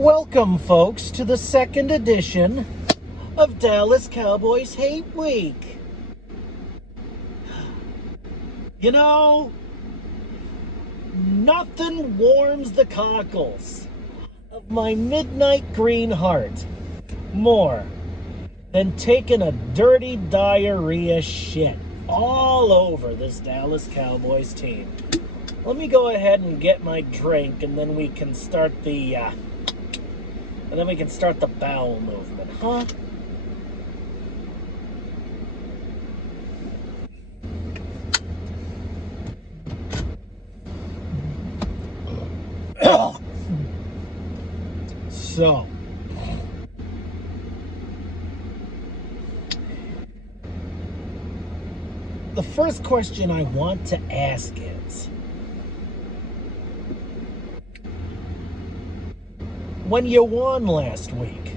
Welcome, folks, to the second edition of Dallas Cowboys Hate Week. You know, nothing warms the cockles of my midnight green heart more than taking a dirty diarrhea shit all over this Dallas Cowboys team. Let me go ahead and get my drink, and then we can start the bowel movement, huh? So, the first question I want to ask is, when you won last week,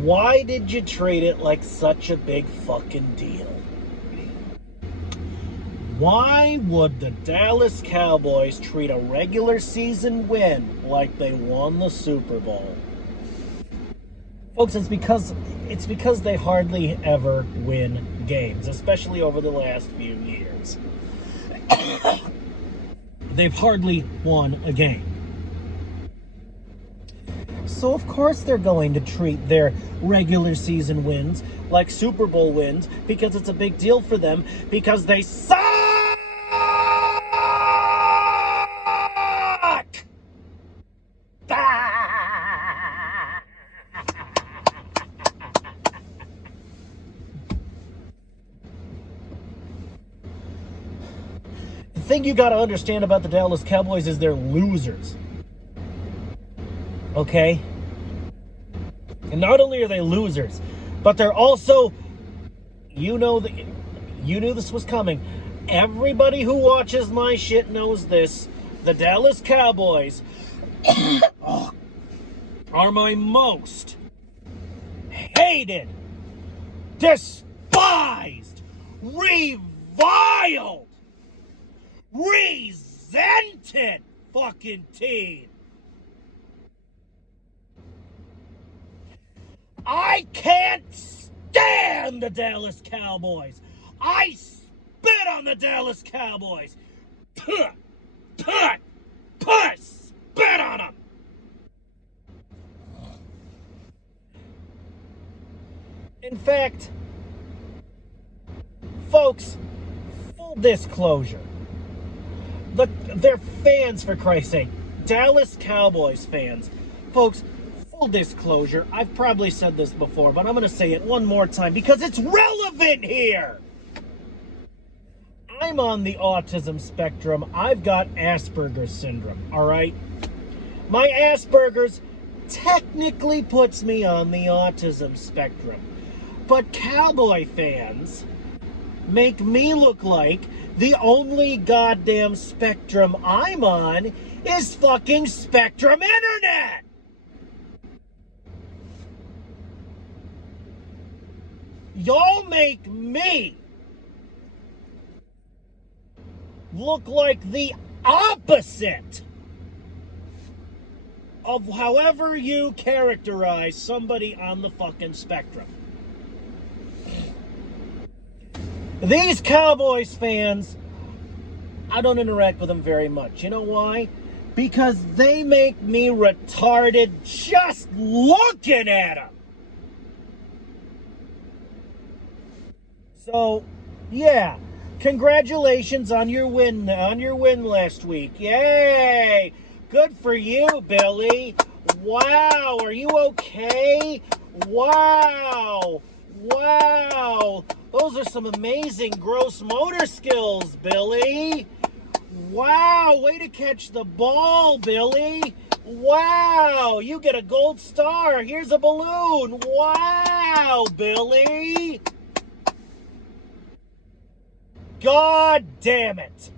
why did you treat it like such a big fucking deal? Why would the Dallas Cowboys treat a regular season win like they won the Super Bowl? Folks, it's because they hardly ever win games, especially over the last few years. They've hardly won a game. So of course they're going to treat their regular season wins like Super Bowl wins, because it's a big deal for them, because they suck! The thing you gotta understand about the Dallas Cowboys is they're losers. Okay? And not only are they losers, but they're also, you knew this was coming. Everybody who watches my shit knows this. The Dallas Cowboys are my most hated, despised, reviled, resented fucking team. I can't stand the Dallas Cowboys. I spit on the Dallas Cowboys. Spit on them. In fact, folks, full disclosure, they're fans, for Christ's sake. Dallas Cowboys fans. Folks, full disclosure, I've probably said this before, but I'm going to say it one more time because it's relevant here. I'm on the autism spectrum. I've got Asperger's syndrome, all right? My Asperger's technically puts me on the autism spectrum. But Cowboy fans make me look like the only goddamn spectrum I'm on is fucking Spectrum Internet. Y'all make me look like the opposite of however you characterize somebody on the fucking spectrum. These Cowboys fans, I don't interact with them very much. You know why? Because they make me retarded just looking at them. So, yeah, congratulations on your win last week. Yay! Good for you, Billy. Wow, are you okay? Wow. Those are some amazing gross motor skills, Billy. Wow, way to catch the ball, Billy. Wow, you get a gold star. Here's a balloon. Wow, Billy. God damn it.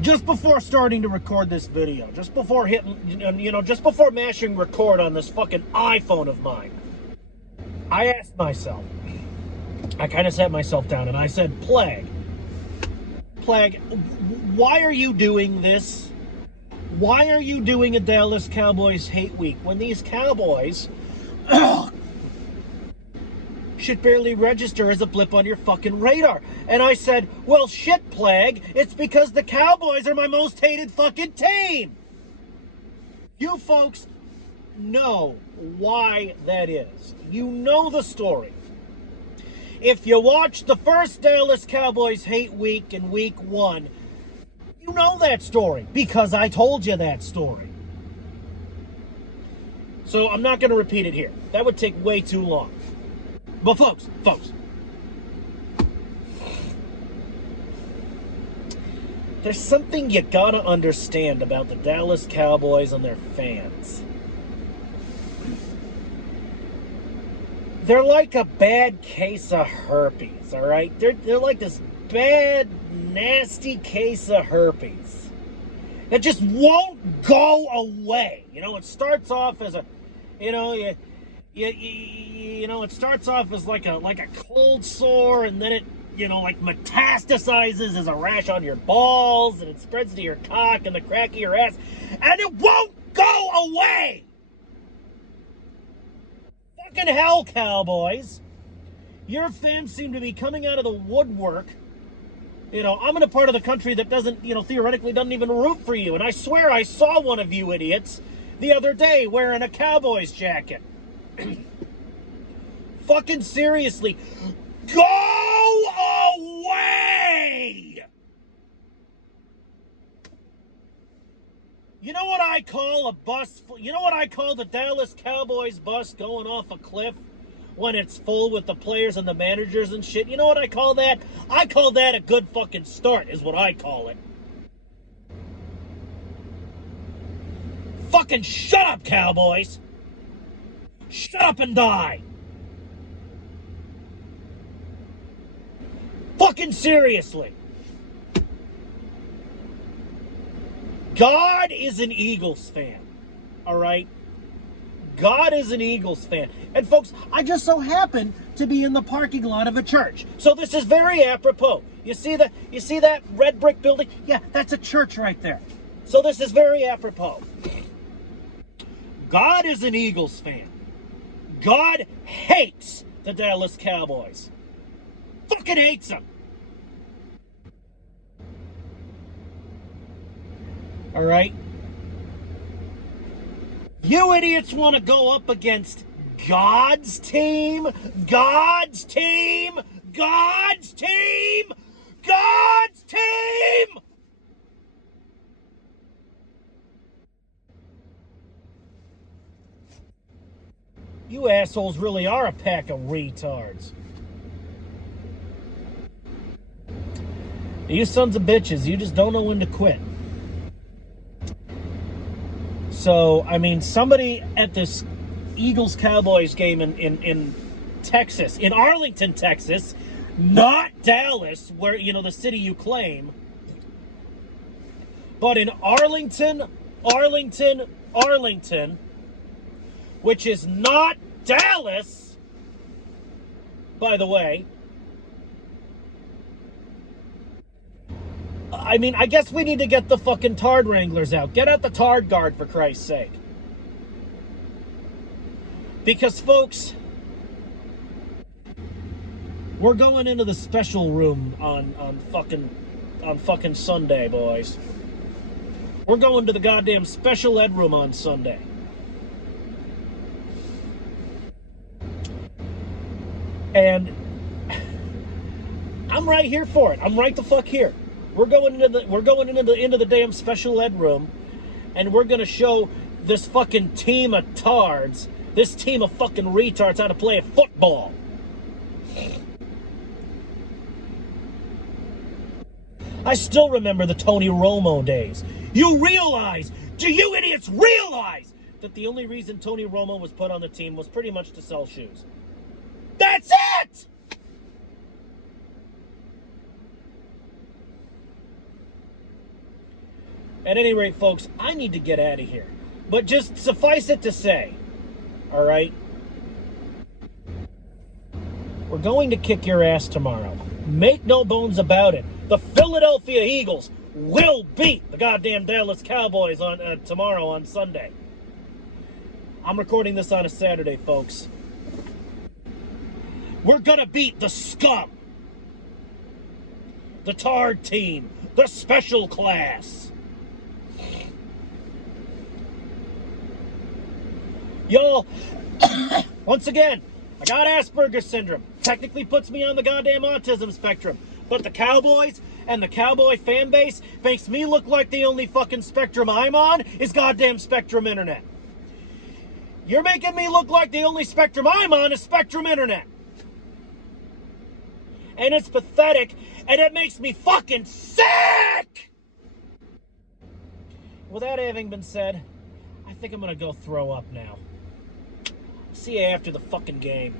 just before starting to record this video, just before just before mashing record on this fucking iPhone of mine, I asked myself, I kind of sat myself down and I said, Plague, why are you doing this? Why are you doing a Dallas Cowboys hate week when these Cowboys should barely register as a blip on your fucking radar? And I said, well, shit, Plague, it's because the Cowboys are my most hated fucking team. You folks know why that is. You know the story. If you watched the first Dallas Cowboys hate week in week 1, you know that story because I told you that story. So I'm not going to repeat it here. That would take way too long. But folks, there's something you gotta understand about the Dallas Cowboys and their fans. They're like a bad case of herpes, all right? They're like this bad, nasty case of herpes that just won't go away. You know, it starts off as a, it starts off as like a cold sore, and then it, like metastasizes as a rash on your balls, and it spreads to your cock and the crack of your ass, and it won't go away. Fucking hell, Cowboys. Your fans seem to be coming out of the woodwork. I'm in a part of the country that doesn't, theoretically doesn't even root for you, and I swear I saw one of you idiots the other day wearing a Cowboys jacket. Fucking seriously, go away! You know what I call a bus? You know what I call the Dallas Cowboys bus going off a cliff when it's full with the players and the managers and shit? You know what I call that? I call that a good fucking start, is what I call it. Fucking shut up, Cowboys! Shut up and die! Fucking seriously. God is an Eagles fan, all right? God is an Eagles fan. And folks, I just so happen to be in the parking lot of a church. So this is very apropos. You see that red brick building? Yeah, that's a church right there. So this is very apropos. God is an Eagles fan. God hates the Dallas Cowboys. Fucking hates them. All right? You idiots want to go up against God's team? God's team? God's team? God's team? You assholes really are a pack of retards. You sons of bitches, you just don't know when to quit. So, I mean, somebody at this Eagles-Cowboys game in Texas, in Arlington, Texas, not Dallas, where, the city you claim, but in Arlington, which is not Dallas, by the way. I mean, I guess we need to get the fucking Tard Wranglers out. Get out the Tard Guard, for Christ's sake. Because, folks, we're going into the special room on fucking Sunday, boys. We're going to the goddamn special ed room on Sunday. And I'm right here for it. I'm right the fuck here. We're going into the damn special ed room, and we're gonna show this fucking team of tards, this team of fucking retards, how to play a football. I still remember the Tony Romo days. Do you idiots realize that the only reason Tony Romo was put on the team was pretty much to sell shoes? That's it! At any rate, folks, I need to get out of here. But just suffice it to say, all right, we're going to kick your ass tomorrow. Make no bones about it. The Philadelphia Eagles will beat the goddamn Dallas Cowboys on tomorrow on Sunday. I'm recording this on a Saturday, folks. We're gonna beat the scum, the Tard team, the special class. Y'all, once again, I got Asperger's syndrome. Technically puts me on the goddamn autism spectrum. But the Cowboys and the Cowboy fan base makes me look like the only fucking spectrum I'm on is goddamn Spectrum Internet. You're making me look like the only spectrum I'm on is Spectrum Internet. And it's pathetic, and it makes me fucking sick! With that having been said, I think I'm gonna go throw up now. See you after the fucking game.